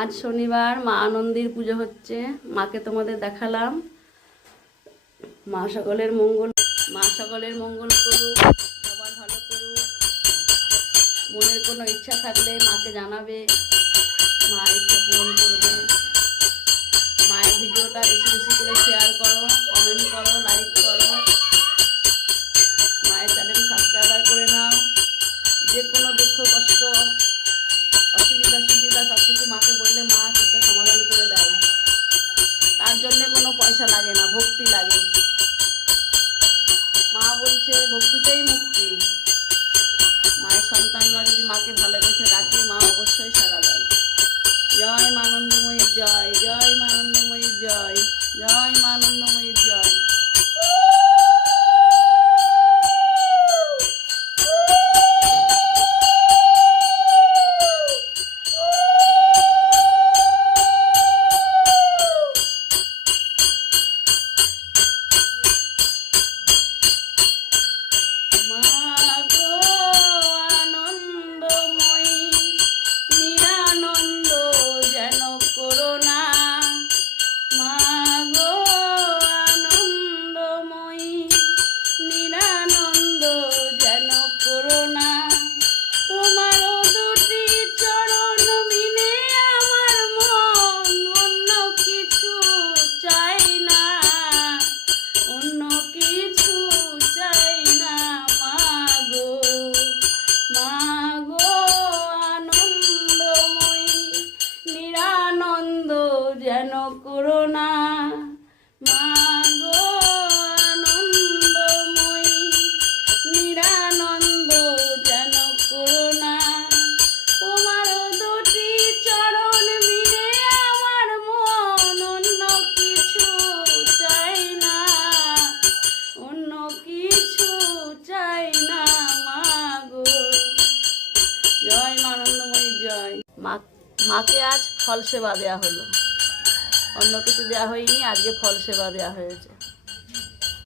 আজ শনিবার মা আনন্দের পুজো হচ্ছে, মাকে তোমাদের দেখালাম। মা সকলের মঙ্গল করুক, সবার ভালো করুক। মনের কোনো ইচ্ছা থাকলে মাকে জানাবে, মা ইচ্ছা পূরণ করবে। মায়ের ভিডিওটা বেশি বেশি করে শেয়ার করো, কমেন্ট করো, লাইক করো। মায়ের চ্যানেল সাবস্ক্রাইব করে নাও। যে কোনো দুঃখ কষ্ট অসুবিধা সুবিধা সব কিছু মাকে বললে মা সেটা সমাধান করে দেয়। তার জন্যে কোনো পয়সা লাগে না, ভক্তি লাগে। মা বলছে ভক্তিতেই মুক্তি। মায়ের সন্তানরা যদি মাকে ভালোবেসে ডাকে, মা অবশ্যই সাড়া দেয়। জয় মা আনন্দময়ীর জয়, জয় মা আনন্দময়ীর জয়, জয় মা আনন্দময়ীর জয়। যেন করোনা মা গো আনন্দময়ী, নিরানন্দ যেন করোনা। তোমার দুটি চরণ মিলে আমার মন, অন্য কিছু চাই না, অন্য কিছু চাই না মা গো। জয় মা আনন্দময়ী জয়। মাকে আজ ফল সেবা দেওয়া হলো, অন্য কিছু দেওয়া হয়নি, আজকে ফল সেবা দেওয়া হয়েছে।